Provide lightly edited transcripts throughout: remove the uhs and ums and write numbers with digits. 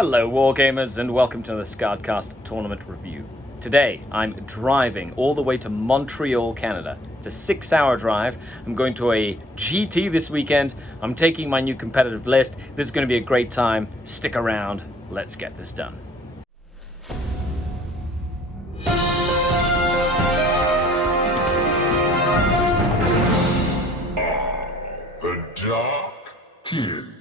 Hello Wargamers and welcome to the SkaredCast tournament review. Today I'm driving all the way to Montreal, Canada. It's a 6-hour drive. I'm going to a GT this weekend. I'm taking my new competitive list. This is going to be a great time. Stick around. Let's get this done. The Dark King.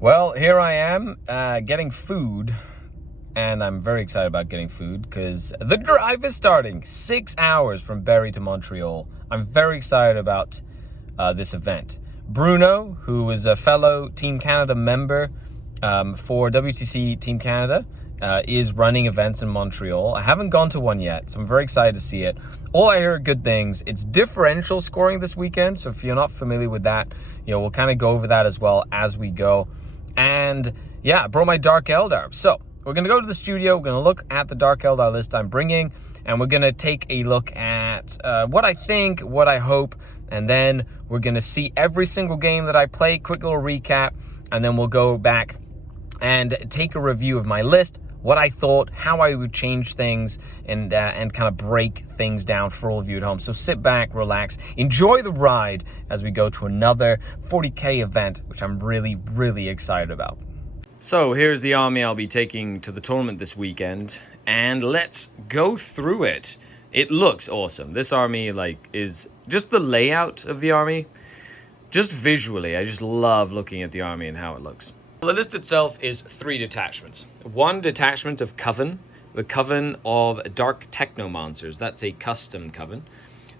Well, here I am getting food, and I'm very excited about getting food because the drive is starting. 6 hours from Barrie to Montreal. I'm very excited about this event. Bruno, who is a fellow Team Canada member for WTC Team Canada, is running events in Montreal. I haven't gone to one yet, so I'm very excited to see it. All I hear are good things. It's differential scoring this weekend, so if you're not familiar with that, we'll kind of go over that as well as we go. And yeah, I brought my Dark Eldar. So we're going to go to the studio. We're going to look at the Dark Eldar list I'm bringing, and we're going to take a look at what I think, what I hope, and then we're going to see every single game that I play, quick little recap, and then we'll go back and take a review of my list, what I thought, how I would change things, and kind of break things down for all of you at home. So sit back, relax, enjoy the ride as we go to another 40k event, which I'm really, really excited about. So here's the army I'll be taking to the tournament this weekend, and let's go through it. It looks awesome. This army is just the layout of the army, just visually. I just love looking at the army and how it looks. The list itself is 3 detachments. One detachment of Coven, the Coven of Dark Technomancers. That's a custom Coven.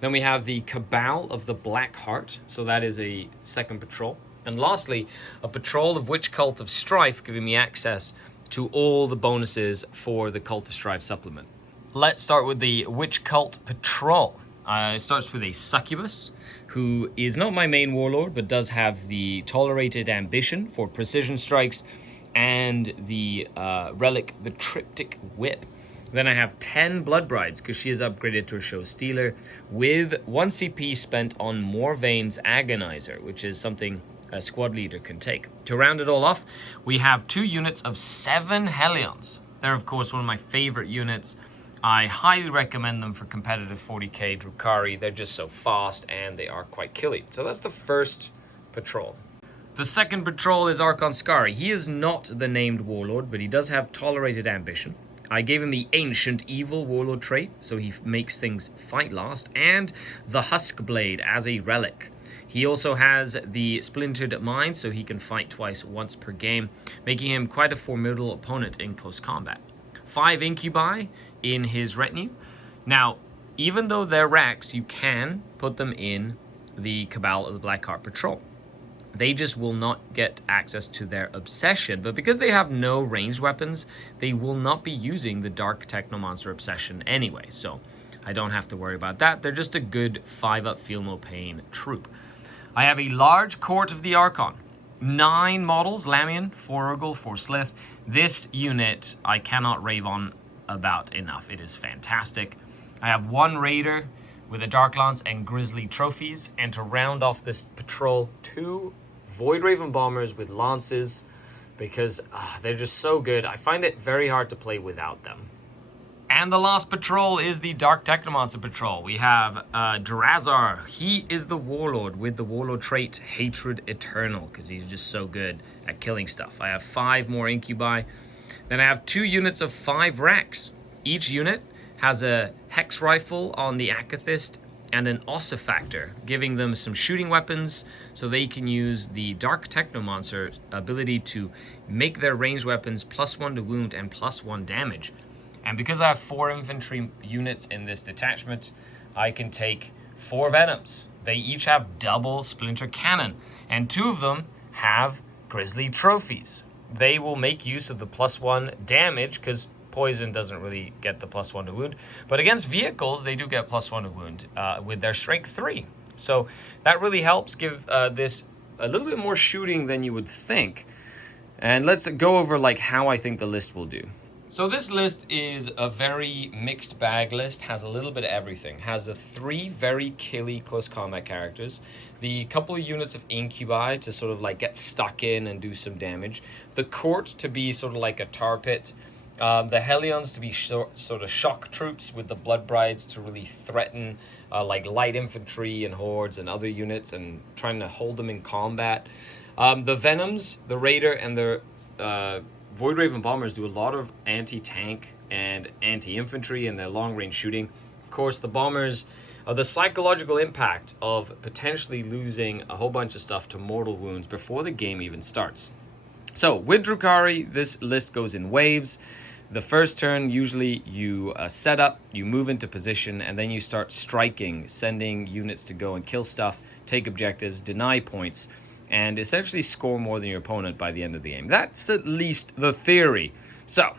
Then we have the Cabal of the Black Heart. So that is a second patrol. And lastly, a patrol of Witch Cult of Strife, giving me access to all the bonuses for the Cult of Strife supplement. Let's start with the Witch Cult Patrol. It starts with a Succubus, who is not my main warlord, but does have the Tolerated Ambition for precision strikes and the relic, the Triptych Whip. Then I have 10 Blood Brides, because she is upgraded to a Show Stealer, with 1 CP spent on Morvaine's Agonizer, which is something a squad leader can take. To round it all off, we have 2 units of 7 Hellions. They're, of course, one of my favorite units. I highly recommend them for competitive 40k Drukkari. They're just so fast and they are quite killy. So that's the first patrol. The second patrol is Archon Skari. He is not the named warlord, but he does have Tolerated Ambition. I gave him the Ancient Evil warlord trait, so he makes things fight last, and the Husk Blade as a relic. He also has the Splintered Mind, so he can fight twice, once per game, making him quite a formidable opponent in close combat. 5 Incubi in his retinue. Now, even though they're Rex, you can put them in the Cabal of the Black Heart Patrol. They just will not get access to their Obsession, but because they have no ranged weapons, they will not be using the Dark Technomancer Obsession anyway, so I don't have to worry about that. They're just a good 5-up Feel No Pain troop. I have a large Court of the Archon. 9 models, Lamian, 4 Urgle, 4 Slith. This unit I cannot rave on about enough. It is fantastic. I have 1 Raider with a Dark Lance and Grizzly trophies, and to round off this patrol, 2 Void Raven Bombers with lances, because they're just so good. I find it very hard to play without them. And the last patrol is the Dark Technomancer Patrol. We have Drazar. He is the warlord with the warlord trait Hatred Eternal, because he's just so good at killing stuff. I have 5 more Incubi. Then I have 2 units of 5 Rex. Each unit has a Hex Rifle on the Akathist and an Ossifactor, giving them some shooting weapons so they can use the Dark Technomancer ability to make their ranged weapons +1 to wound and +1 damage. And because I have 4 infantry units in this detachment, I can take 4 Venoms. They each have double Splinter Cannon, and 2 of them have Grizzly trophies. They will make use of the +1 damage, because poison doesn't really get the +1 to wound. But against vehicles, they do get +1 to wound with their Strength 3. So that really helps give this a little bit more shooting than you would think. And let's go over how I think the list will do. So this list is a very mixed bag list, has a little bit of everything. Has the 3 very killy close combat characters, the couple of units of incubi to sort of like get stuck in and do some damage, the court to be sort of like a tar pit, the Hellions to be sort of shock troops with the Blood Brides to really threaten like light infantry and hordes and other units and trying to hold them in combat. The Venoms, the Raider, and the Void Raven Bombers do a lot of anti-tank and anti-infantry and their long-range shooting. Of course, the Bombers are the psychological impact of potentially losing a whole bunch of stuff to mortal wounds before the game even starts. So, with Drukhari, this list goes in waves. The first turn, usually you set up, you move into position, and then you start striking, sending units to go and kill stuff, take objectives, deny points, and essentially score more than your opponent by the end of the game. That's at least the theory. So,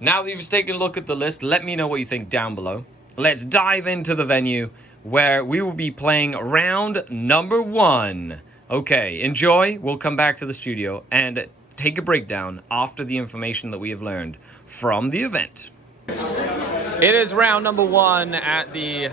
now that you've taken a look at the list, let me know what you think down below. Let's dive into the venue where we will be playing round number 1. Okay, enjoy. We'll come back to the studio and take a breakdown after the information that we have learned from the event. It is round number 1 at the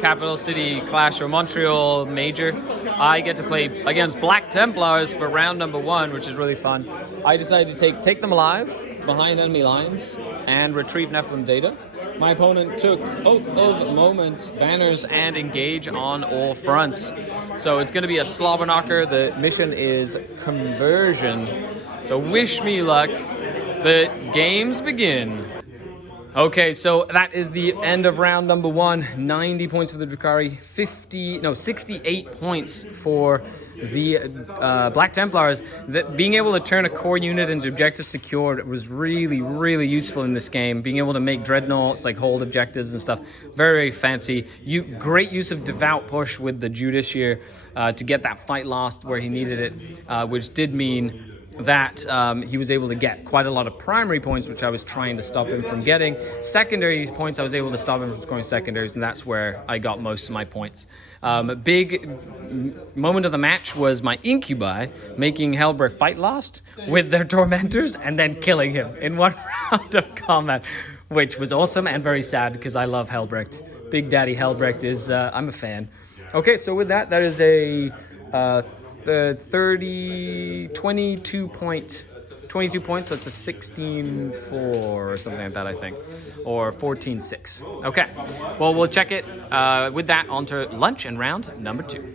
Capital City Clash or Montreal Major. I get to play against Black Templars for round number 1, which is really fun. I decided to take them alive behind enemy lines and retrieve Nephilim data. My opponent took Oath of Moment, banners, and engage on all fronts. So it's going to be a slobber knocker. The mission is conversion. So wish me luck. The games begin. Okay, so that is the end of round number 1. 90 points for the Drukkari, 68 points for the Black Templars. Being able to turn a core unit into objective secured was really, really useful in this game. Being able to make dreadnoughts, like hold objectives and stuff, very fancy. Great use of Devout Push with the Judas here to get that fight lost where he needed it, which did mean that he was able to get quite a lot of primary points, which I was trying to stop him from getting. Secondary points, I was able to stop him from scoring secondaries, and that's where I got most of my points. Big moment of the match was my Incubi making Helbrecht fight lost with their Tormentors and then killing him in one round of combat, which was awesome and very sad because I love Helbrecht. Big Daddy Helbrecht is, I'm a fan. Okay, so with that is a 22 points, so it's a 16-4 or something like that, I think, or 14-6. Okay, well, we'll check it. With that, on to lunch and round number 2.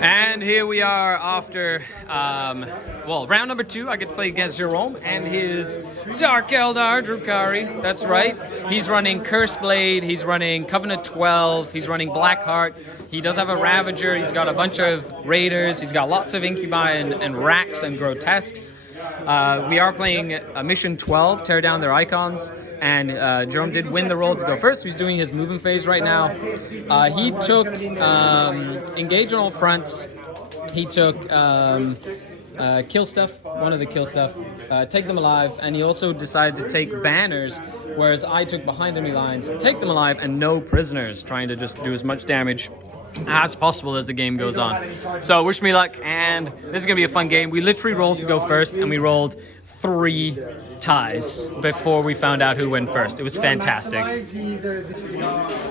And here we are after, round number 2. I get to play against Jerome and his Dark Eldar Drukhari. That's right. He's running Curse Blade. He's running Covenant 12. He's running Blackheart. He does have a Ravager. He's got a bunch of Raiders. He's got lots of Incubi and Racks and Grotesques. We are playing Mission 12, tear down their icons. And Jerome did win the role to go first. He's doing his movement phase right now. He took engage on all fronts. He took kill stuff, one of the kill stuff, take them alive, and he also decided to take banners, whereas I took behind enemy lines, take them alive, and no prisoners, trying to just do as much damage as possible as the game goes on. So wish me luck, and this is gonna be a fun game. We literally rolled to go first, and we rolled 3 ties before we found out who went first. It was fantastic.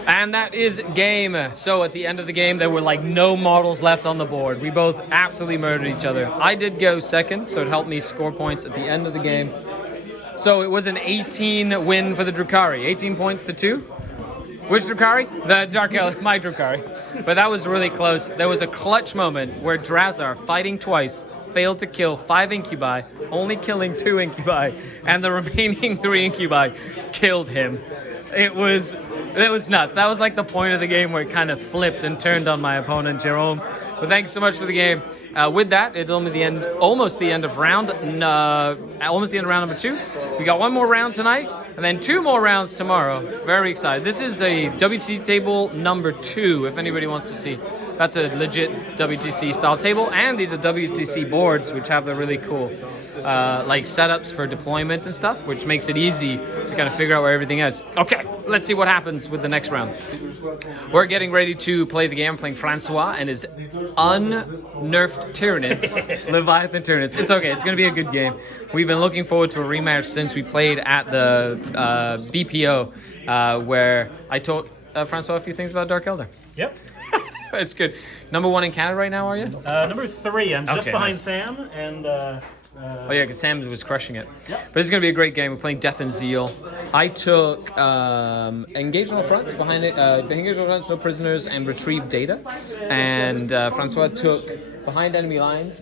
And that is game. So at the end of the game, there were like no models left on the board. We both absolutely murdered each other. I did go second, so it helped me score points at the end of the game. So it was an 18 win for the Drukkari. 18 points to 2. Which Drukkari? The Dark Elf, my Drukkari. But that was really close. There was a clutch moment where Drazar, fighting twice, failed to kill 5 Incubi, only killing 2 Incubi, and the remaining 3 Incubi killed him. It was nuts. That was like the point of the game where it kind of flipped and turned on my opponent, Jerome. But thanks so much for the game. With that, it's almost the end of round number 2. We got one more round tonight, and then 2 more rounds tomorrow. Very excited. This is a WTC table number 2, if anybody wants to see. That's a legit WTC style table, and these are WTC boards, which have the really cool like setups for deployment and stuff, which makes it easy to kind of figure out where everything is. Okay, let's see what happens with the next round. We're getting ready to play the game. I'm playing Francois and his unnerfed Tyranids, Leviathan Tyranids. It's okay. It's going to be a good game. We've been looking forward to a rematch since we played at the BPO, where I taught Francois a few things about Dark Elder. Yep. It's good. Number 1 in Canada right now, are you? Number 3. I'm just behind nice. Sam, and oh yeah, because Sam was crushing it. Yep. But it's going to be a great game. We're playing Death and Zeal. I took Engage on the Front, behind it, Engage on the Front, no prisoners, and Retrieve Data. And Francois took Behind Enemy Lines,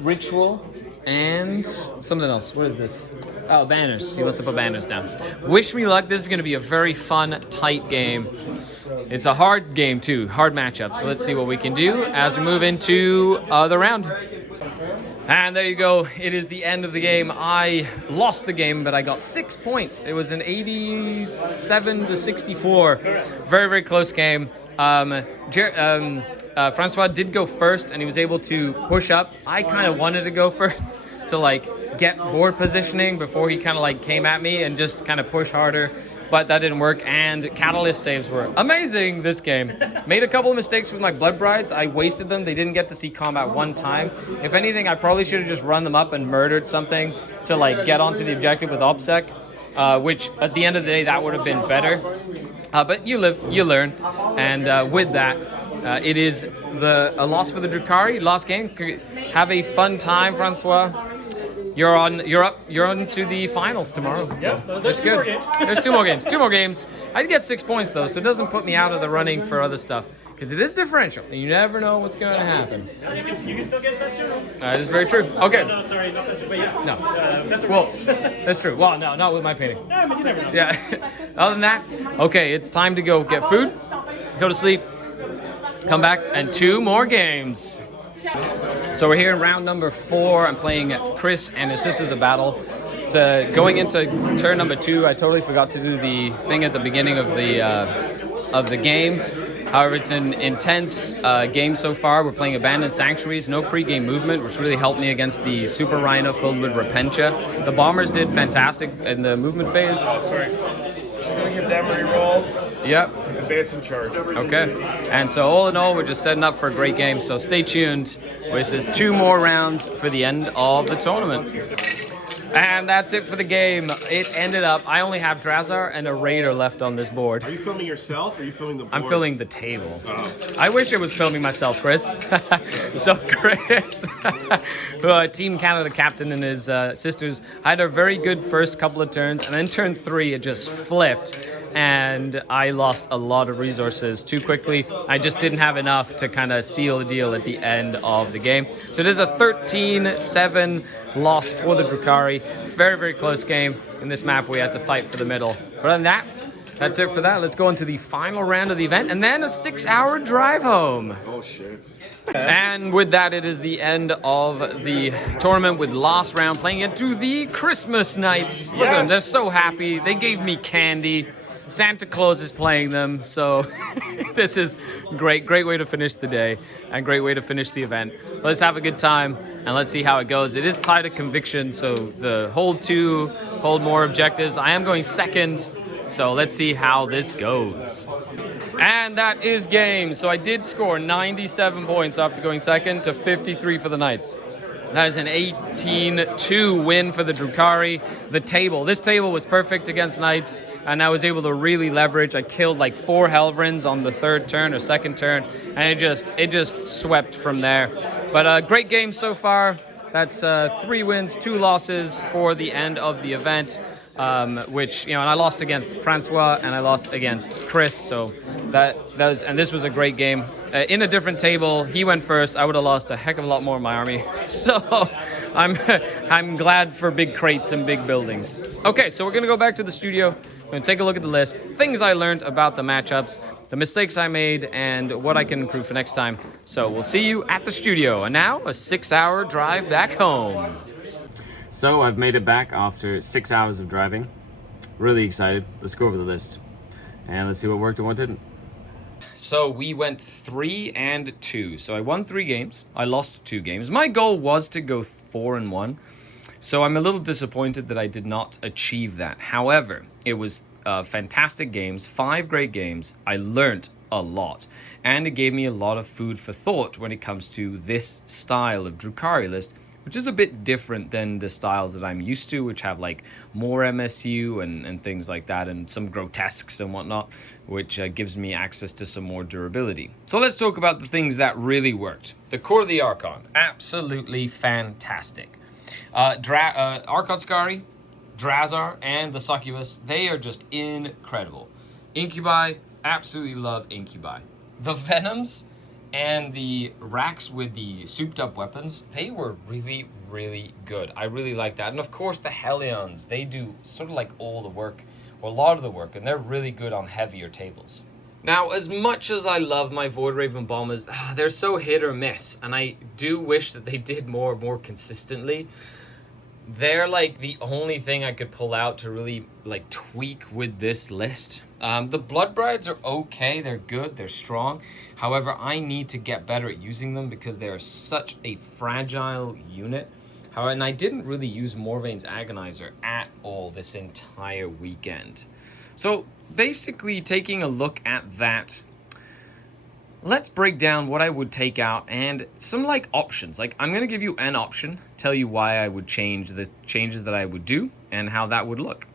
Ritual, and something else. What is this? Oh, banners. He must have put banners down. Wish me luck. This is going to be a very fun, tight game. It's a hard game, too. Hard matchup. So let's see what we can do as we move into the round. And there you go. It is the end of the game. I lost the game, but I got 6 points. It was an 87 to 64. Very, very close game. Francois did go first, and he was able to push up. I kind of wanted to go first to like get board positioning before he kind of like came at me and just kind of push harder, but that didn't work. And catalyst saves were amazing this game. Made a couple of mistakes with my Blood Brides. I wasted them. They didn't get to see combat one time. If anything, I probably should have just run them up and murdered something to like get onto the objective with OPSEC, which at the end of the day that would have been better. But you live, you learn, and with that, it is a loss for the Drukkari. Last game. Have a fun time, Francois. You're on to the finals tomorrow. Yep, That's there's good. 2 more games. There's 2 more games. 2 more games. I get 6 points though, so it doesn't put me out of the running for other stuff because it is differential, and you never know what's going to happen. You can still get best journal. That is very true. Okay. No, sorry, not best, but yeah. No. Best Well, that's true. Well, no, not with my painting. Yeah, but you never know. Yeah. Other than that, okay, it's time to go get food, go to sleep, come back, and 2 more games. So we're here in round number 4. I'm playing Chris and his Sisters of Battle. So going into turn number 2, I totally forgot to do the thing at the beginning of the game. However, it's an intense game so far. We're playing Abandoned Sanctuaries, no pre-game movement, which really helped me against the Super Rhino filled with Repentia. The Bombers did fantastic in the movement phase. Oh, sorry. Just gonna give them rerolls. Yep. Advance in charge. Okay. And so all in all, we're just setting up for a great game. So stay tuned. This is 2 more rounds for the end of the tournament. And that's it for the game. It ended up, I only have Drazar and a Raider left on this board. Are you filming yourself or are you filming the board? I'm filming the table. Oh. I wish I was filming myself, Chris. So Chris, Team Canada captain and his sisters, had a very good first couple of turns, and then turn 3, it just flipped. And I lost a lot of resources too quickly. I just didn't have enough to kind of seal the deal at the end of the game. So it is a 13-7 loss for the Drukkari. Very, very close game. In this map, we had to fight for the middle. But other than that, that's it for that. Let's go into the final round of the event, and then a 6-hour drive home. Oh, shit. And with that, it is the end of the tournament with last round playing into the Christmas Knights. Look at them, they're so happy. They gave me candy. Santa Claus is playing them, so this is great way to finish the day and great way to finish the event. Let's have a good time and let's see how it goes. It is tied to conviction, so the hold 2, hold more objectives. I am going second, so let's see how this goes. And that is game. So I did score 97 points after going second to 53 for the Knights. That is an 18-2 win for the Drukkari. This table was perfect against Knights, and I was able to really leverage. I killed like 4 Helvrins on the 3rd turn or 2nd turn, and it just swept from there. But a great game so far. That's 3 wins, 2 losses for the end of the event. Which, and I lost against Francois and I lost against Chris, so and this was a great game. In a different table, he went first. I would have lost a heck of a lot more of my army. So I'm glad for big crates and big buildings. Okay, so we're gonna go back to the studio. We're gonna take a look at the list, things I learned about the matchups, the mistakes I made, and what I can improve for next time. So we'll see you at the studio. And now a 6-hour drive back home. So I've made it back after 6 hours of driving. Really excited. Let's go over the list and let's see what worked and what didn't. So we went 3-2. So I won 3 games. I lost 2 games. My goal was to go 4-1. So I'm a little disappointed that I did not achieve that. However, it was fantastic games, 5 great games. I learned a lot, and it gave me a lot of food for thought when it comes to this style of Drukhari list, which is a bit different than the styles that I'm used to, which have like more MSU and things like that, and some grotesques and whatnot, which gives me access to some more durability. So let's talk about the things that really worked. The core of the Archon, absolutely fantastic. Archon Skari, Drazar, and the Succubus, they are just incredible. Incubi, absolutely love Incubi. The Venoms and the racks with the souped up weapons, they were really, really good. I really like that. And of course the Hellions, they do sort of like all the work, or a lot of the work, and they're really good on heavier tables. Now, as much as I love my Void Raven bombers, they're so hit or miss, and I do wish that they did more consistently. They're like the only thing I could pull out to really like tweak with this list. The Blood Brides are okay, they're good, they're strong. However, I need to get better at using them because they are such a fragile unit. However, and I didn't really use Morvane's Agonizer at all this entire weekend. So basically, taking a look at that, let's break down what I would take out and some like options. Like, I'm going to give you an option, tell you why I would change the changes that I would do and how that would look.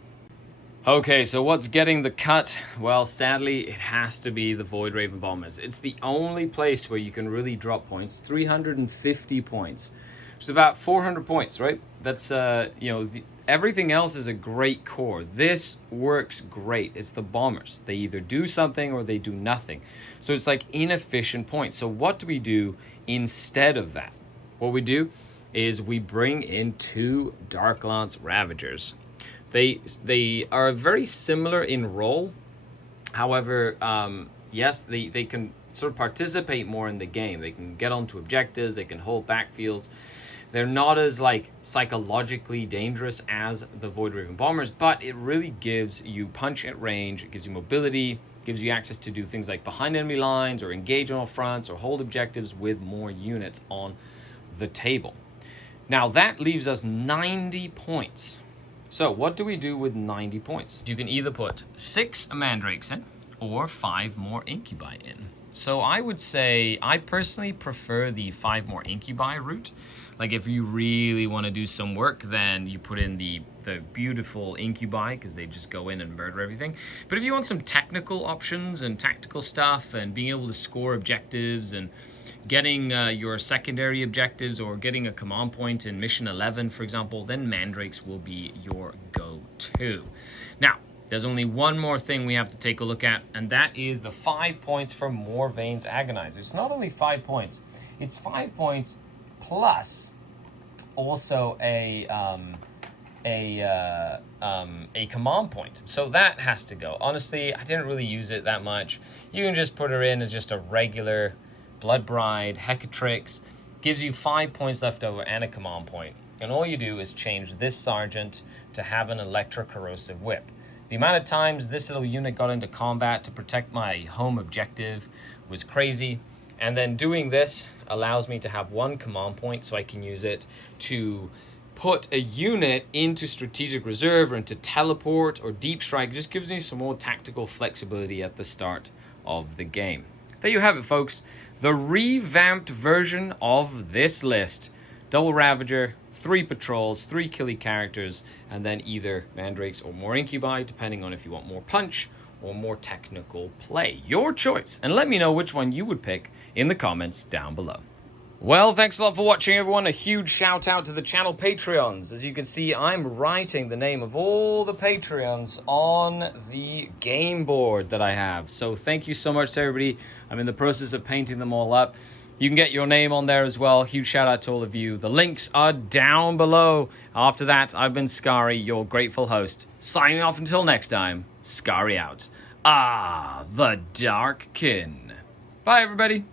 Okay, so what's getting the cut? Well, sadly, it has to be the Void Raven Bombers. It's the only place where you can really drop points. 350 points. It's about 400 points, right? That's, you know, everything else is a great core. This works great. It's the bombers. They either do something or they do nothing. So it's like inefficient points. So what do we do instead of that? What we do is we bring in 2 Darklance Ravagers. They are very similar in role. However, yes, they can sort of participate more in the game. They can get onto objectives. They can hold backfields. They're not as like psychologically dangerous as the Void Raven Bombers, but it really gives you punch at range. It gives you mobility, gives you access to do things like behind enemy lines or engage on all fronts or hold objectives with more units on the table. Now that leaves us 90 points. So what do we do with 90 points? You can either put 6 Mandrakes in or 5 more Incubi in. So I would say I personally prefer the 5 more Incubi route. Like if you really want to do some work, then you put in the beautiful Incubi because they just go in and murder everything. But if you want some technical options and tactical stuff and being able to score objectives and getting your secondary objectives or getting a command point in mission 11, for example, then Mandrakes will be your go-to. Now, there's only one more thing we have to take a look at, and that is the 5 points for Morvane's Agonizer. It's not only 5 points, it's 5 points plus also a command point. So that has to go. Honestly, I didn't really use it that much. You can just put her in as just a regular Blood Bride, Hecatrix, gives you 5 points left over and a command point. And all you do is change this Sergeant to have an Electro-Corrosive Whip. The amount of times this little unit got into combat to protect my home objective was crazy. And then doing this allows me to have 1 command point so I can use it to put a unit into strategic reserve or into teleport or deep strike. It just gives me some more tactical flexibility at the start of the game. There you have it, folks. The revamped version of this list. Double Ravager, 3 patrols, 3 killy characters, and then either Mandrakes or more Incubi, depending on if you want more punch or more technical play. Your choice. And let me know which one you would pick in the comments down below. Well, thanks a lot for watching, everyone. A huge shout out to the channel Patreons. As you can see, I'm writing the name of all the Patreons on the game board that I have. So thank you so much to everybody. I'm in the process of painting them all up. You can get your name on there as well. Huge shout out to all of you. The links are down below. After that, I've been Skari, your grateful host. Signing off until next time. Skari out. Ah, the Dark Kin. Bye, everybody.